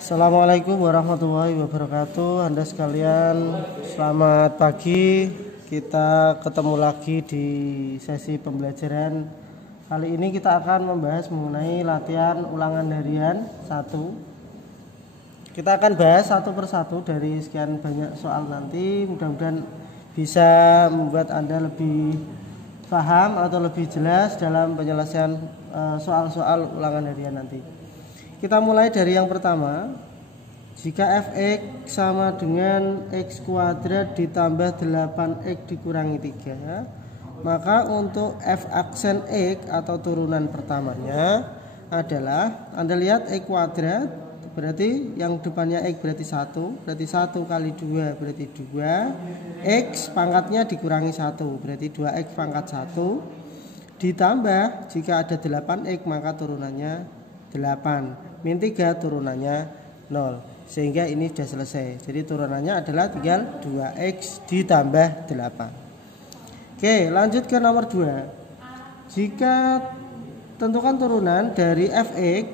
Assalamualaikum warahmatullahi wabarakatuh. Anda sekalian, selamat pagi. Kita ketemu lagi di sesi pembelajaran. Kali ini kita akan membahas mengenai latihan ulangan harian 1. Kita akan bahas satu persatu dari sekian banyak soal nanti. Mudah-mudahan bisa membuat Anda lebih paham atau lebih jelas dalam penyelesaian soal-soal ulangan harian nanti. Kita mulai dari yang pertama. Jika fx sama dengan x kuadrat ditambah 8x dikurangi 3, maka untuk f aksen x atau turunan pertamanya adalah, Anda lihat x kuadrat berarti yang depannya x berarti 1, berarti 1 kali 2 berarti 2, x pangkatnya dikurangi 1 berarti 2x pangkat 1, ditambah jika ada 8x maka turunannya 8, min 3 turunannya 0, sehingga ini sudah selesai. Jadi turunannya adalah tinggal 2x ditambah 8. Oke, lanjut ke nomor 2. Jika tentukan turunan dari fx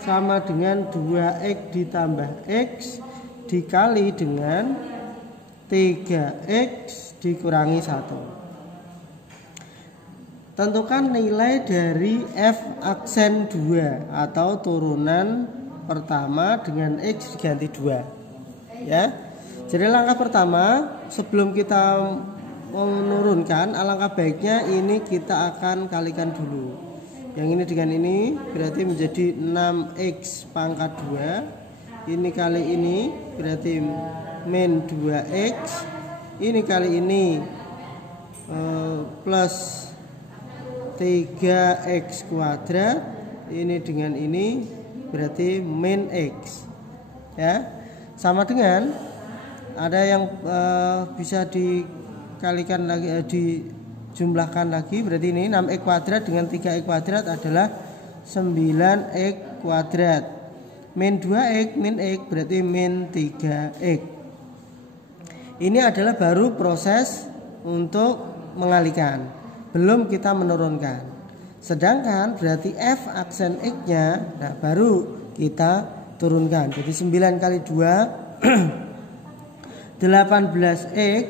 sama dengan 2x ditambah x dikali dengan 3x dikurangi 1. Tentukan nilai dari f aksen 2 atau turunan pertama dengan x diganti 2. Ya. Jadi langkah pertama, sebelum kita menurunkan, alangkah baiknya ini kita akan kalikan dulu. Yang ini dengan ini berarti menjadi 6x pangkat 2. Ini kali ini berarti min 2x. Ini kali ini plus 3x kuadrat, ini dengan ini berarti min x, ya, sama dengan ada yang bisa dikalikan lagi, dijumlahkan lagi, berarti ini 6x kuadrat dengan 3x kuadrat adalah 9x kuadrat, min 2x min x berarti min 3x. Ini adalah baru proses untuk mengalihkan, belum kita menurunkan. Sedangkan berarti f aksen x-nya, nah baru kita turunkan. Jadi 9 kali 2 18x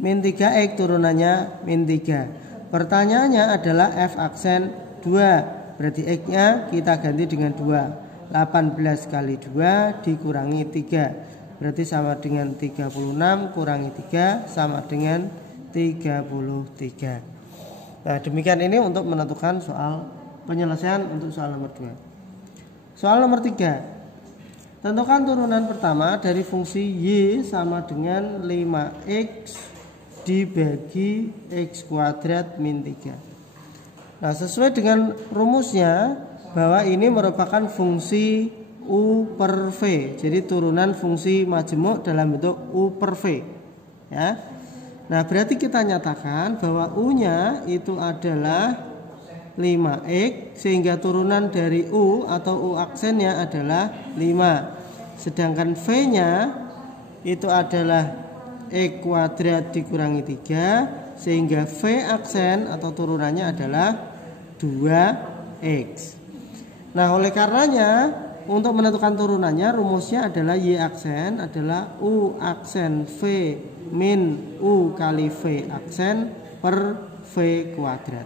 min 3x turunannya min 3. Pertanyaannya adalah f aksen 2, berarti x-nya kita ganti dengan 2. 18 kali 2 dikurangi 3, berarti sama dengan 36 kurangi 3 sama dengan 33. Nah, demikian ini untuk menentukan soal penyelesaian untuk soal nomor 2. Soal nomor 3. Tentukan turunan pertama dari fungsi y sama dengan 5x dibagi x kuadrat min 3. Nah, sesuai dengan rumusnya bahwa ini merupakan fungsi u per v. Jadi turunan fungsi majemuk dalam bentuk u per v. Ya. Nah, berarti kita nyatakan bahwa u-nya itu adalah 5x, sehingga turunan dari u atau u aksennya adalah 5. Sedangkan v-nya itu adalah x kuadrat dikurangi 3, sehingga v aksen atau turunannya adalah 2x. Nah, oleh karenanya untuk menentukan turunannya rumusnya adalah y aksen adalah u aksen v min u kali v aksen per v kuadrat.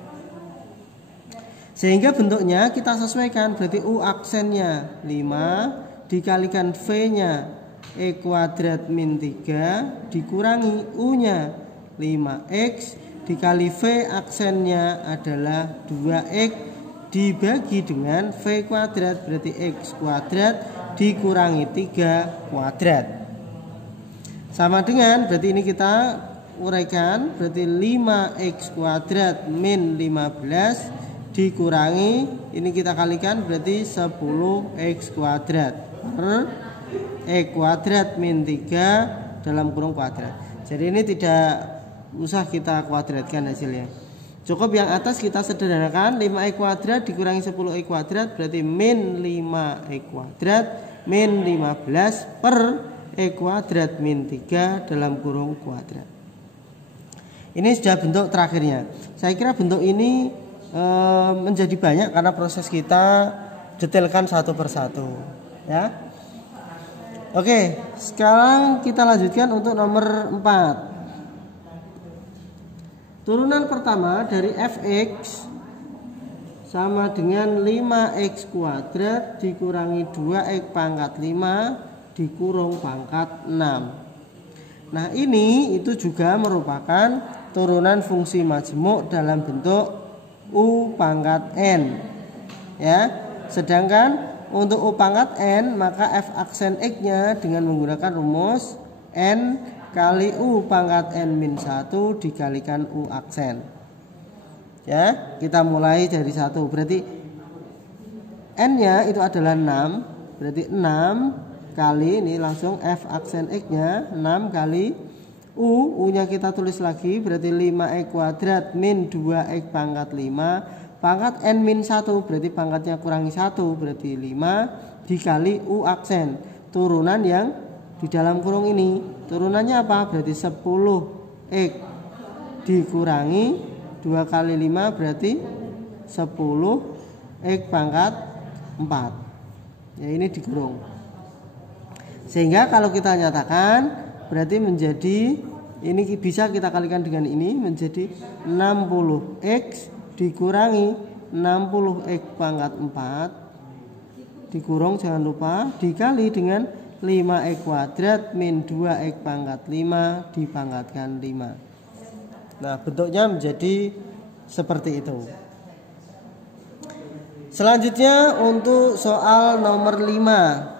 Sehingga bentuknya kita sesuaikan, berarti u aksennya 5 dikalikan v-nya e kuadrat min 3 dikurangi u-nya 5x dikali v aksennya adalah 2x dibagi dengan v kuadrat, berarti x kuadrat dikurangi 3 kuadrat. Sama dengan, berarti ini kita uraikan, berarti 5x kuadrat min 15 dikurangi, ini kita kalikan berarti 10x kuadrat per x kuadrat min 3 dalam kurung kuadrat. Jadi ini tidak usah kita kuadratkan hasilnya. Cukup yang atas kita sederhanakan, 5x kuadrat dikurangi 10x kuadrat berarti min 5x kuadrat min 15 per x kuadrat min 3 dalam kurung kuadrat. Ini sudah bentuk terakhirnya. Saya kira bentuk ini menjadi banyak karena proses kita detailkan satu persatu, ya. Oke, sekarang kita lanjutkan untuk nomor 4. Turunan pertama dari fx sama dengan 5x kuadrat dikurangi 2x pangkat 5 dikurung pangkat 6. Nah ini itu juga merupakan turunan fungsi majemuk dalam bentuk u pangkat n ya. Sedangkan untuk u pangkat n maka f aksen x nya dengan menggunakan rumus n kali u pangkat n min 1 dikalikan u aksen. Ya, kita mulai dari 1. Berarti n nya itu adalah 6. Berarti 6 kali ini langsung f aksen x nya 6 kali u nya kita tulis lagi, berarti 5x kuadrat min 2x pangkat 5 pangkat n min 1, berarti pangkatnya kurangi 1, berarti 5 dikali u aksen turunan yang di dalam kurung ini. Turunannya apa? Berarti 10x dikurangi 2 kali 5 berarti 10x pangkat 4. Ya ini dikurung. Sehingga kalau kita nyatakan berarti menjadi ini bisa kita kalikan dengan ini menjadi 60x dikurangi 60x pangkat 4 dikurung jangan lupa dikali dengan 5x kuadrat min 2x pangkat 5 dipangkatkan 5. Nah bentuknya menjadi seperti itu. Selanjutnya untuk soal nomor 5.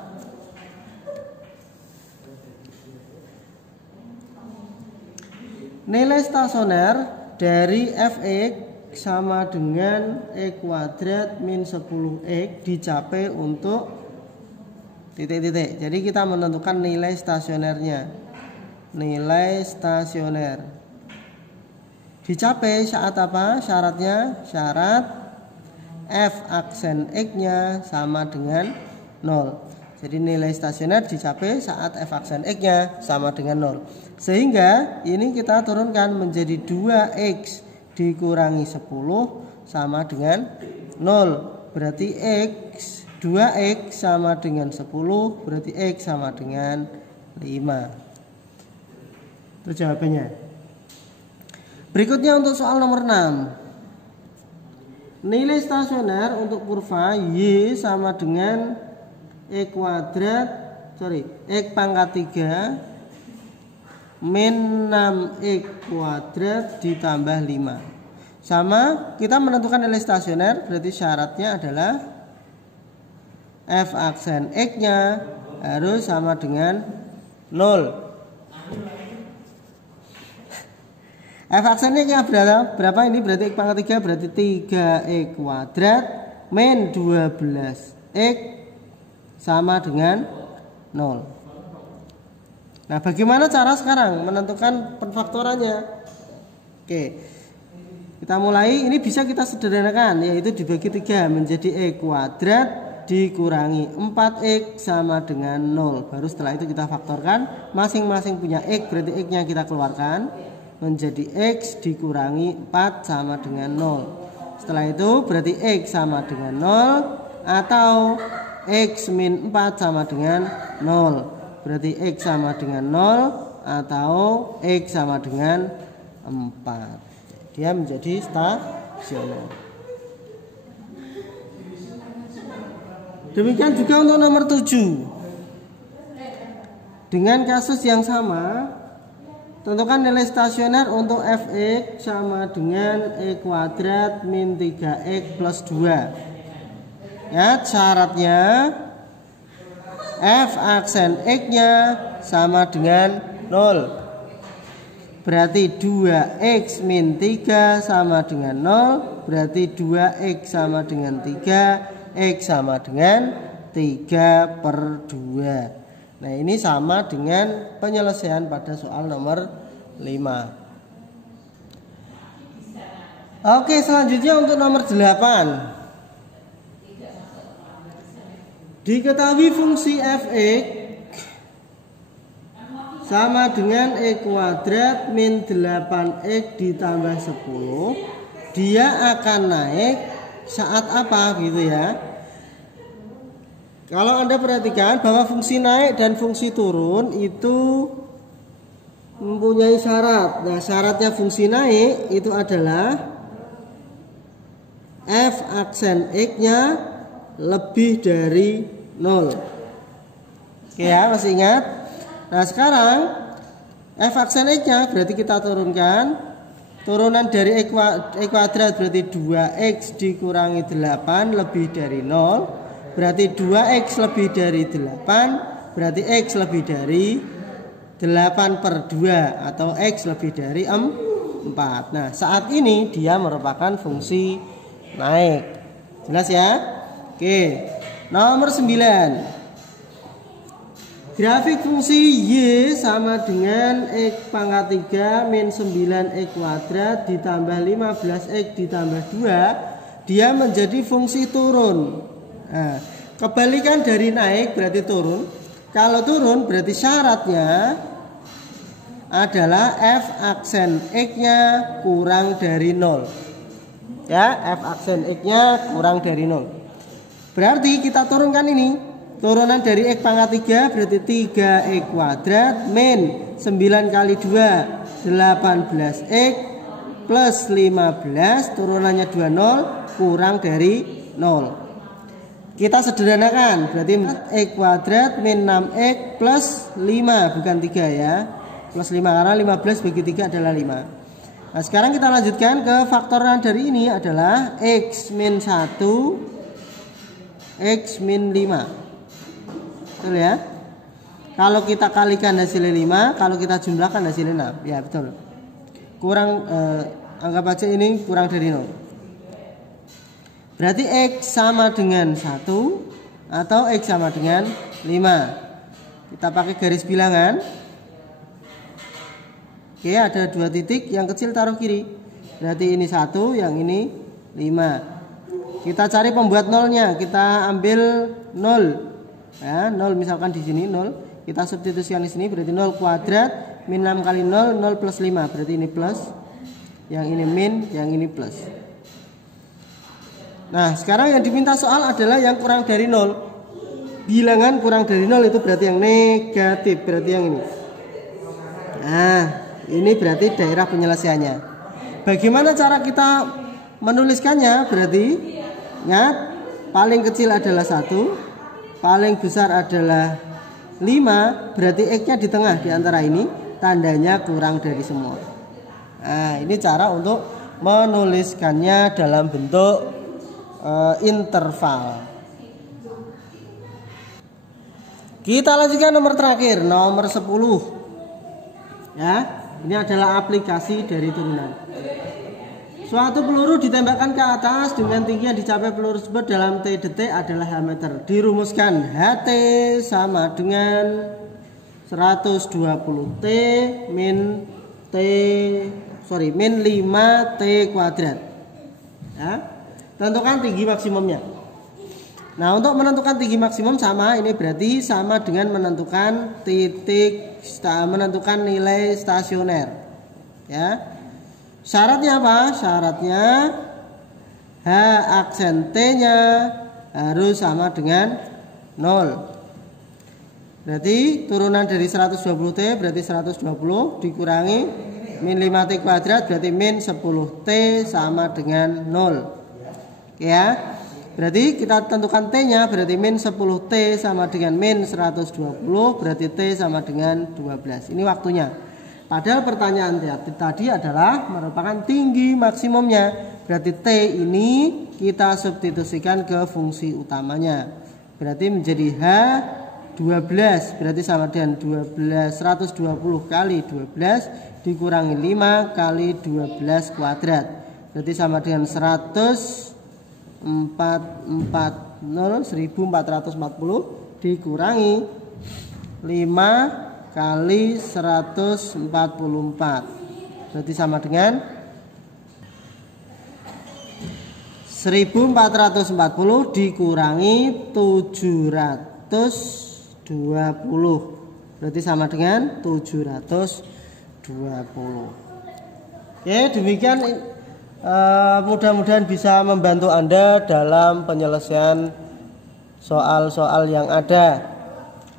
Nilai stasioner dari fx sama dengan x kuadrat min 10x dicapai untuk titik-titik. Jadi kita menentukan nilai stasionernya. Nilai stasioner dicapai saat apa? Syaratnya syarat f aksen x-nya sama dengan 0. Jadi nilai stasioner dicapai saat f aksen x-nya sama dengan 0. Sehingga ini kita turunkan menjadi 2x dikurangi 10 sama dengan 0. Berarti x 2x sama dengan 10, berarti x sama dengan 5. Itu jawabannya. Berikutnya untuk soal nomor 6. Nilai stasioner untuk kurva y sama dengan x pangkat 3 min 6x kuadrat ditambah 5. Sama, kita menentukan nilai stasioner, berarti syaratnya adalah f aksen x-nya harus sama dengan 0. F aksen x-nya berapa ini? Berarti x pangkat 3 berarti 3x kuadrat min 12x sama dengan 0. Nah, bagaimana cara sekarang menentukan penfaktorannya? Oke. Kita mulai, ini bisa kita sederhanakan, yaitu dibagi 3 menjadi x kuadrat dikurangi 4x sama dengan 0. Baru setelah itu kita faktorkan, masing-masing punya x, berarti x-nya kita keluarkan menjadi x dikurangi 4 sama dengan 0. Setelah itu berarti x sama dengan 0 atau x min 4 sama dengan 0. Berarti x sama dengan 0 atau x sama dengan 4. Dia menjadi stasioner. Demikian juga untuk nomor 7. Dengan kasus yang sama, tentukan nilai stasioner untuk fx sama dengan x kuadrat min 3x plus 2. Ya, syaratnya f aksen x-nya sama dengan 0. Berarti 2x min 3 sama dengan 0. Berarti 2x sama dengan 3, x sama dengan 3/2. Nah ini sama dengan penyelesaian pada soal nomor 5. Oke, selanjutnya untuk nomor 8. Diketahui fungsi fx sama dengan x kuadrat min 8x ditambah 10. Dia akan naik saat apa gitu ya. Kalau Anda perhatikan bahwa fungsi naik dan fungsi turun itu mempunyai syarat. Nah, syaratnya fungsi naik itu adalah f aksen x-nya lebih dari 0. Oke ya, masih ingat? Nah, sekarang f aksen x-nya berarti kita turunkan. Turunan dari x kuadrat berarti 2x dikurangi 8 lebih dari 0. Berarti 2x lebih dari 8, berarti x lebih dari 8/2 atau x lebih dari 4. Nah, saat ini dia merupakan fungsi naik. Jelas ya? Oke. Nomor 9. Grafik fungsi y sama dengan x pangkat 3 min 9x kuadrat ditambah 15x ditambah 2. Dia menjadi fungsi turun. Nah, kebalikan dari naik berarti turun. Kalau turun berarti syaratnya adalah f aksen x-nya kurang dari 0. Ya, f aksen x-nya kurang dari 0. Berarti kita turunkan ini. Turunan dari x pangkat 3 berarti 3x kuadrat min 9 kali 2 18x plus 15, turunannya 20 kurang dari 0. Kita sederhanakan, berarti x kuadrat min 6x plus 5, bukan 3 ya. Plus 5 karena 15 bagi 3 adalah 5. Nah, sekarang kita lanjutkan ke faktoran dari ini adalah x min 1, x min 5. Betul ya? Kalau kita kalikan hasilnya 5, kalau kita jumlahkan hasilnya 6. Ya, betul. Kurang, anggap aja ini kurang dari 0. Berarti x sama dengan 1 atau x sama dengan 5. Kita pakai garis bilangan. Oke, ada 2 titik, yang kecil taruh kiri. Berarti ini 1, yang ini 5. Kita cari pembuat nolnya, kita ambil 0. Ya, 0 misalkan di sini 0. Kita substitusikan di sini berarti 0 kuadrat min 6 kali 0, 0 plus 5. Berarti ini plus, yang ini min, yang ini plus. Nah, sekarang yang diminta soal adalah yang kurang dari 0. Bilangan kurang dari 0 itu berarti yang negatif, berarti yang ini. Nah, ini berarti daerah penyelesaiannya. Bagaimana cara kita menuliskannya? Berarti ingat, paling kecil adalah 1, paling besar adalah 5, berarti x-nya di tengah di antara ini, tandanya kurang dari semua. Nah, ini cara untuk menuliskannya dalam bentuk interval. Kita lanjutkan nomor terakhir, nomor 10. Ya, ini adalah aplikasi dari turunan. Suatu peluru ditembakkan ke atas dengan tinggi yang dicapai peluru tersebut dalam T detik adalah H meter. Dirumuskan HT sama dengan 120T min 5T kuadrat. Ya. Tentukan tinggi maksimumnya. Nah, untuk menentukan tinggi maksimum sama, ini berarti sama dengan menentukan menentukan nilai stasioner. Ya. Syaratnya apa? Syaratnya H aksen T-nya harus sama dengan 0. Berarti turunan dari 120T berarti 120 dikurangi min 5T kuadrat berarti min 10T sama dengan 0. Ya, berarti kita tentukan T-nya berarti min 10T sama dengan min 120, berarti T sama dengan 12. Ini waktunya. Padahal pertanyaan tadi adalah merupakan tinggi maksimumnya. Berarti T ini kita substitusikan ke fungsi utamanya. Berarti menjadi H12, berarti sama dengan 120 kali 12 dikurangi 5 kali 12 kuadrat. Berarti sama dengan 1440 dikurangi 5 kali 144, berarti sama dengan 1440 dikurangi 720, berarti sama dengan 720. Oke, demikian mudah-mudahan bisa membantu Anda dalam penyelesaian soal-soal yang ada.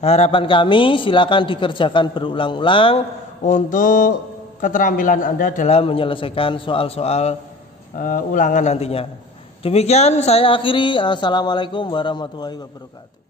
Harapan kami silakan dikerjakan berulang-ulang untuk keterampilan Anda dalam menyelesaikan soal-soal ulangan nantinya. Demikian saya akhiri. Assalamualaikum warahmatullahi wabarakatuh.